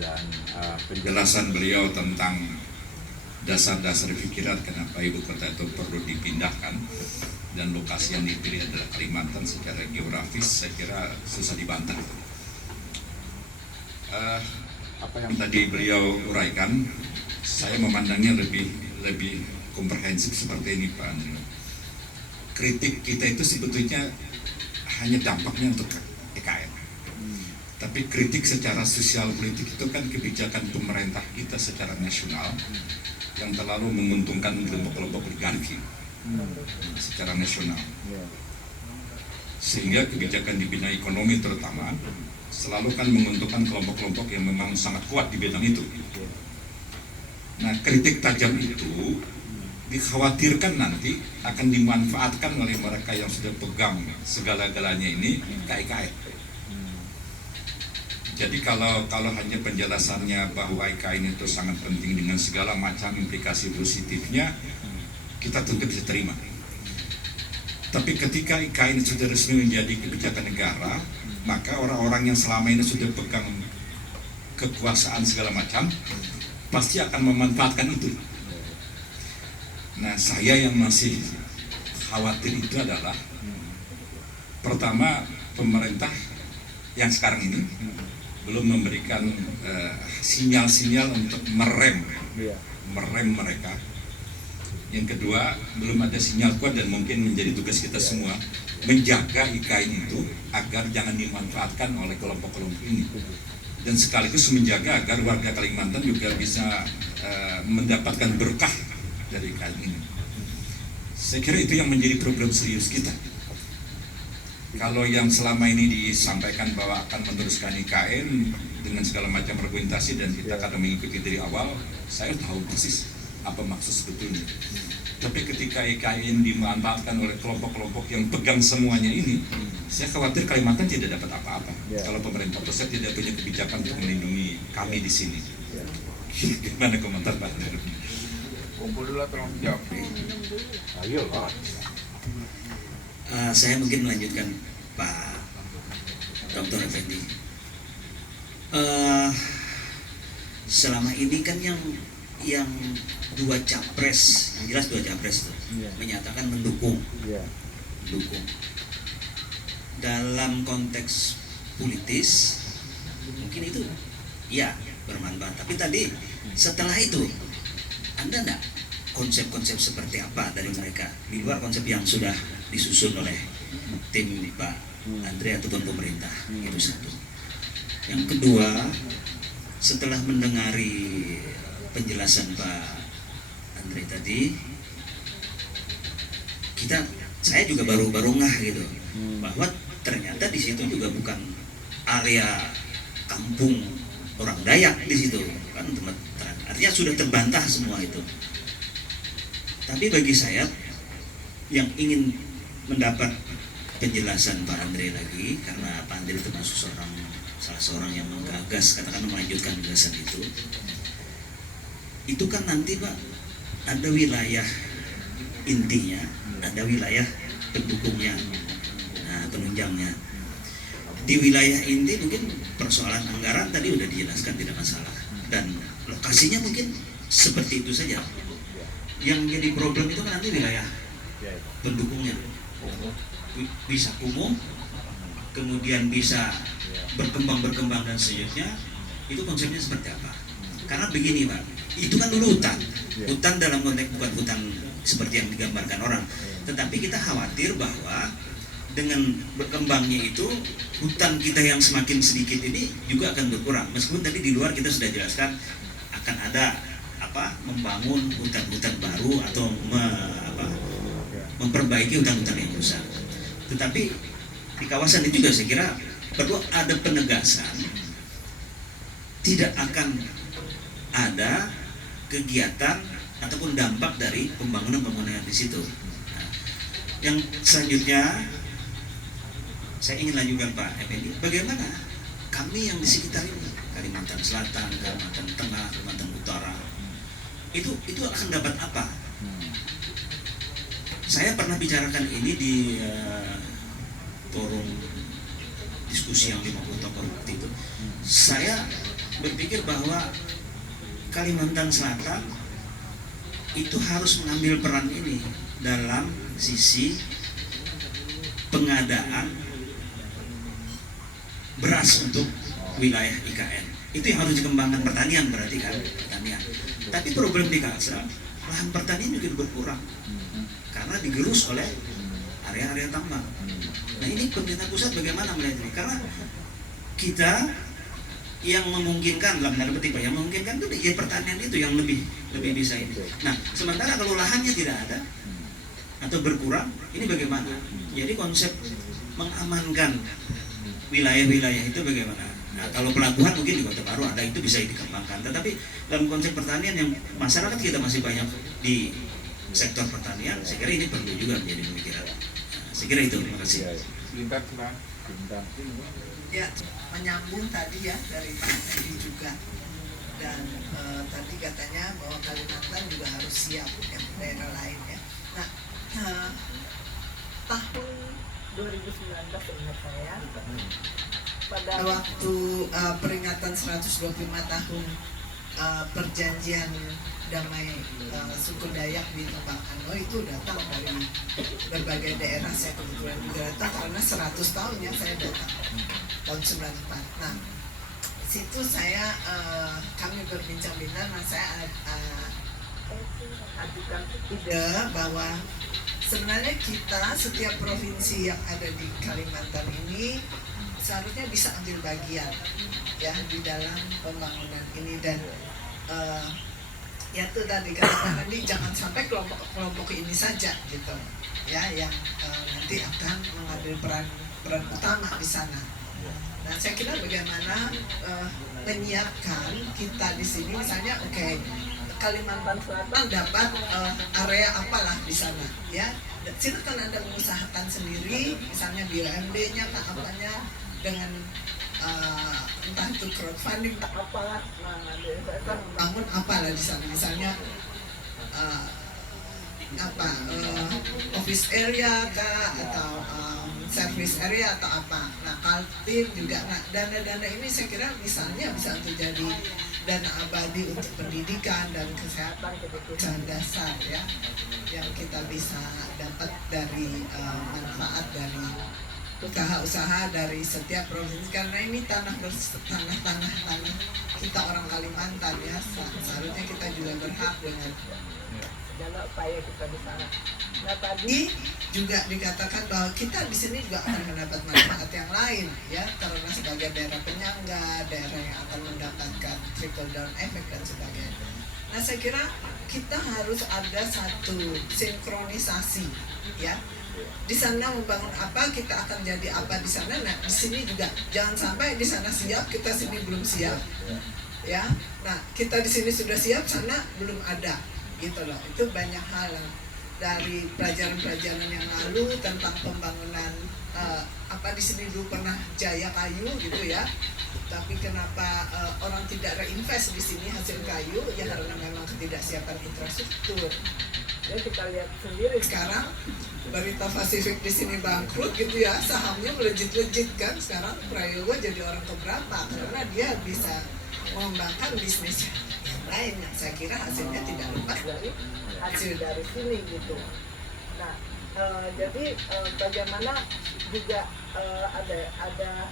dan penjelasan beliau tentang dasar-dasar pikiran kenapa ibu kota itu perlu dipindahkan dan lokasi yang dipilih adalah Kalimantan secara geografis, saya kira susah dibantah. Apa yang tadi beliau uraikan, saya memandangnya lebih komprehensif seperti ini, Pak Andri. Kritik kita itu sebetulnya hanya dampaknya untuk EKN. Tapi kritik secara sosial politik itu kan kebijakan pemerintah kita secara nasional yang terlalu menguntungkan kelompok-kelompok oligarki secara nasional. Sehingga kebijakan di bidang ekonomi terutama selalu kan menguntungkan kelompok-kelompok yang memang sangat kuat di bidang itu. Nah, kritik tajam itu dikhawatirkan nanti akan dimanfaatkan oleh mereka yang sudah pegang segala-galanya ini KIKN. Jadi kalau hanya penjelasannya bahwa IKN itu sangat penting dengan segala macam implikasi positifnya, kita tentu bisa terima. Tapi ketika IKN sudah resmi menjadi kebijakan negara, maka orang-orang yang selama ini sudah pegang kekuasaan segala macam pasti akan memanfaatkan itu. Nah, saya yang masih khawatir itu adalah pertama, pemerintah yang sekarang ini belum memberikan sinyal-sinyal untuk merem mereka. Yang kedua, belum ada sinyal kuat dan mungkin menjadi tugas kita semua menjaga IKN itu agar jangan dimanfaatkan oleh kelompok-kelompok ini, dan sekaligus menjaga agar warga Kalimantan juga bisa mendapatkan berkah dari IKN ini. Saya kira itu yang menjadi program serius kita. Kalau yang selama ini disampaikan bahwa akan meneruskan IKN dengan segala macam argumentasi dan kita akan mengikuti dari awal, saya tahu persis apa maksud sebetulnya. Tapi ketika IKN dimanfaatkan oleh kelompok-kelompok yang pegang semuanya ini, saya khawatir Kalimantan tidak dapat apa-apa. Kalau pemerintah pusat tidak punya kebijakan untuk melindungi kami di sini. Gimana komentar Pak? Kumpul dulu tolong jawab. Ayo lah. Saya mungkin melanjutkan Pak Dr. Effendi. Selama ini kan yang dua capres, yang jelas dua capres itu menyatakan mendukung. Dalam konteks politis mungkin itu ya bermanfaat. Tapi tadi setelah itu Anda enggak konsep-konsep seperti apa dari mereka di luar konsep yang sudah disusun oleh tim Pak Andre ataupun pemerintah? Itu satu. Yang kedua, setelah mendengari penjelasan Pak Andre tadi, saya juga baru ngah gitu bahwa ternyata di situ juga bukan area kampung orang Dayak di situ kan, artinya sudah terbantah semua itu. Tapi bagi saya yang ingin mendapat penjelasan Pak Andre lagi, karena Pak Andre termasuk salah seorang yang menggagas, katakan melanjutkan penjelasan itu kan nanti Pak ada wilayah intinya, ada wilayah pendukungnya, penunjangnya. Di wilayah inti mungkin persoalan anggaran tadi udah dijelaskan, tidak masalah, dan lokasinya mungkin seperti itu saja. Yang jadi problem itu kan nanti wilayah pendukungnya, bisa kumuh, kemudian bisa berkembang dan seterusnya. Itu konsepnya seperti apa? Karena begini Pak, itu kan dulu hutan dalam konteks bukan hutan seperti yang digambarkan orang, tetapi kita khawatir bahwa dengan berkembangnya itu hutan kita yang semakin sedikit ini juga akan berkurang. Meskipun tadi di luar kita sudah jelaskan akan ada membangun hutan-hutan baru atau memperbaiki hutan-hutan yang rusak. Tetapi di kawasan itu juga saya kira perlu ada penegasan, tidak akan ada kegiatan ataupun dampak dari pembangunan di situ. Nah, yang selanjutnya saya ingin lanjutkan Pak Effendi, bagaimana kami yang di sekitar ini, Kalimantan Selatan, Kalimantan Tengah, Kalimantan Utara, itu akan dapat apa? Saya pernah bicarakan ini di forum diskusi yang 50 tokoh waktu itu. Saya berpikir bahwa Kalimantan Selatan itu harus mengambil peran ini dalam sisi pengadaan beras untuk wilayah IKN. Itu yang harus dikembangkan, pertanian berarti kan, pertanian. Tapi problem di Kalsel, lahan pertanian juga berkurang karena digerus oleh area-area tambang. Nah ini pemerintah pusat bagaimana melihat ini? Karena kita yang memungkinkan, dalam tanda petik yang memungkinkan itu ya pertanian itu yang lebih bisa ini. Nah sementara kalau lahannya tidak ada atau berkurang, ini bagaimana? Jadi konsep mengamankan wilayah-wilayah itu bagaimana? Nah kalau pelabuhan mungkin di Kota Baru ada, itu bisa dikembangkan. Tetapi dalam konsep pertanian yang masyarakat kita masih banyak di sektor pertanian, saya kira ini perlu juga menjadi pemikiran. Saya kira itu, terima kasih. Sebentar, sebentar. Ya, menyambung tadi ya dari Pak Edi juga, dan tadi katanya bahwa Kalimantan juga harus siap ya, daerah lain ya. Nah, tahun 2019 ingat saya pada waktu peringatan 125 tahun perjanjian damai suku Dayak di Tembakano itu datang dari berbagai daerah. Saya kebetulan juga datang karena 100 tahun ya saya datang tahun 94. Nah situ saya kami berbincang-bincang. Nah saya ajukan ide bahwa sebenarnya kita setiap provinsi yang ada di Kalimantan ini seharusnya bisa ambil bagian ya di dalam pembangunan ini, dan ya itu tadi katakan tadi jangan sampai kelompok ini saja gitu ya yang nanti akan mengambil peran utama di sana. Nah saya kira bagaimana menyiapkan kita di sini misalnya Kalimantan Selatan dapat area apalah di sana ya, silakan Anda mengusahakan sendiri misalnya BUMD-nya apanya dengan entah itu crowdfunding tak apalah, nah bangun apalah di sana misalnya office area kah atau service area atau apa. Nah Kaltim juga, nah dana-dana ini saya kira misalnya bisa untuk jadi dana abadi untuk pendidikan dan kesehatan kebutuhan dasar ya, yang kita bisa dapat dari manfaat dari usaha-usaha dari setiap provinsi, karena ini tanah kita orang Kalimantan ya, seharusnya kita juga berhak dengan segala upaya kita di sana. Nah tadi juga dikatakan bahwa kita di sini juga akan mendapat manfaat yang lain ya, karena sebagai daerah penyangga, daerah yang akan mendapatkan trickle down effect dan sebagainya. Nah saya kira kita harus ada satu sinkronisasi ya. Di sana membangun apa, kita akan jadi apa di sana. Nah di sini juga jangan sampai di sana siap, kita sini belum siap ya. Nah kita di sini sudah siap, sana belum ada gitu loh. Itu banyak hal dari pelajaran-pelajaran yang lalu tentang pembangunan apa di sini dulu pernah Jaya Kayu gitu ya, tapi kenapa orang tidak reinvest di sini hasil kayu ya, karena memang ketidaksiapan infrastruktur. Ya kita lihat sendiri sekarang Barita Pasifik di sini bangkrut gitu ya, sahamnya melejit-lejit kan. Sekarang Prayogo jadi orang keberapa karena dia bisa mengembangkan bisnis yang lain. Nah, saya kira hasilnya tidak lepas dari hasil dari sini gitu. Nah, jadi bagaimana juga ada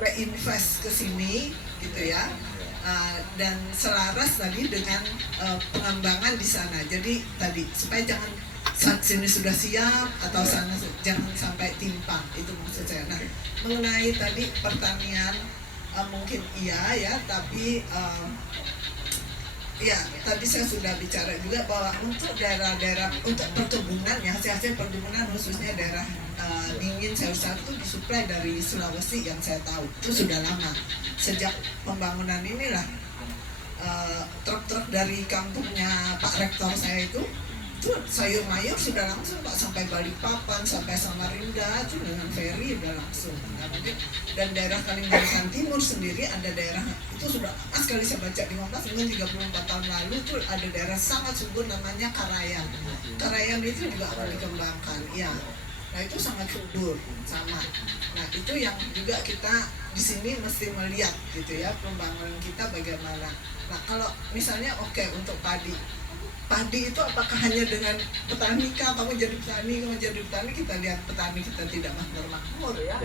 reinvest ke sini gitu ya. Dan selaras tadi dengan pengembangan di sana. Jadi tadi supaya jangan saat sini sudah siap atau sana jangan sampai timpang, itu maksud saya. Nah mengenai tadi pertanian mungkin iya ya, tapi ya tadi saya sudah bicara juga bahwa untuk daerah-daerah untuk perkebunan ya, hasil perkebunan khususnya daerah dingin sayur-sayur itu disuplai dari Sulawesi yang saya tahu itu sudah lama. Sejak pembangunan inilah truk-truk dari kampungnya Pak Rektor saya itu sayur mayur sudah langsung Pak sampai Balikpapan, sampai Samarinda itu dengan ferry sudah langsung. Nah, dan daerah Kalimantan Timur sendiri ada daerah itu sudah lama sekali saya baca di Kompas, mungkin 34 tahun lalu itu ada daerah sangat subur namanya Karayan. Karayan itu juga akan dikembangkan ya. Nah itu sangat subur sama. Nah itu yang juga kita di sini mesti melihat gitu ya, pembangunan kita bagaimana. Nah kalau misalnya oke, untuk padi itu apakah hanya dengan petani kah? Kamu jadi petani, kita lihat petani kita tidak makmur ya.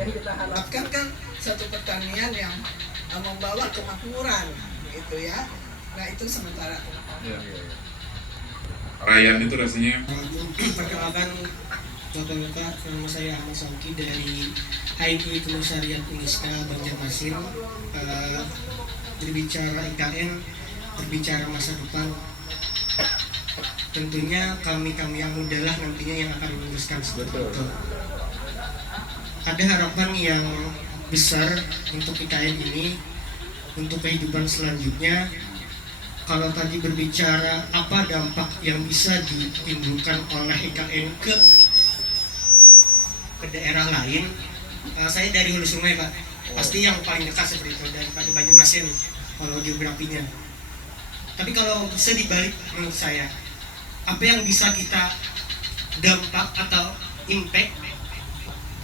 Yang kita harapkan kan satu pertanian yang membawa kemakmuran gitu ya. Nah itu sementara. Rayyan itu rasanya. Perkenalkan Bapak-Bapak, nama saya Ahmad Sauki dari HII Komisariat Uniska Banjarmasin. Berbicara IKN, berbicara masa depan, tentunya kami yang muda lah nantinya yang akan meneruskan seperti itu. Ada harapan yang besar untuk IKN ini, untuk kehidupan selanjutnya. Kalau tadi berbicara apa dampak yang bisa ditimbulkan oleh IKN ke daerah lain, saya dari Hulu Sungai Pak, pasti yang paling dekat seperti itu daripada Banjarmasin kalau geografinya. Tapi kalau bisa dibalik, menurut saya apa yang bisa kita dampak atau impact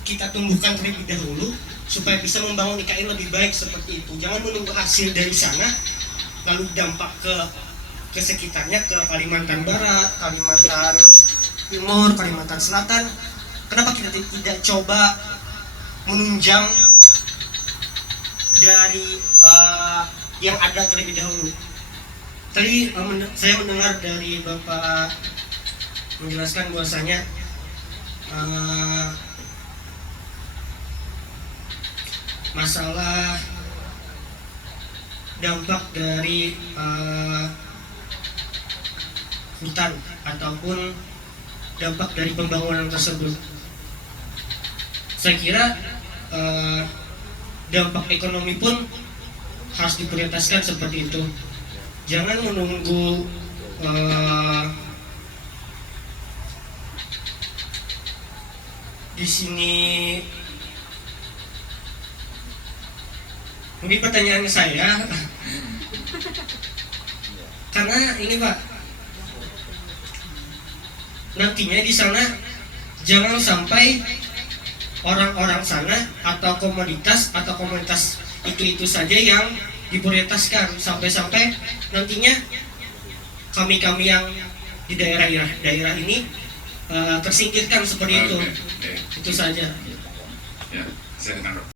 kita tumbuhkan terlebih dahulu supaya bisa membangun IKN lebih baik seperti itu. Jangan menunggu hasil dari sana lalu dampak ke sekitarnya, ke Kalimantan Barat, Kalimantan Timur, Kalimantan Selatan. Kenapa kita tidak coba menunjang dari yang ada terlebih dahulu? Tadi saya mendengar dari Bapak menjelaskan bahwasanya masalah dampak dari hutan ataupun dampak dari pembangunan tersebut. Saya kira dampak ekonomi pun harus diprioritaskan seperti itu. Jangan menunggu di sini. Ini pertanyaannya saya, karena ini Pak, nantinya di sana jangan sampai orang-orang sana atau komunitas itu saja yang diprioritaskan, sampai nantinya kami yang di daerah ini tersingkirkan seperti itu. Itu saja. Ya, saya dengar.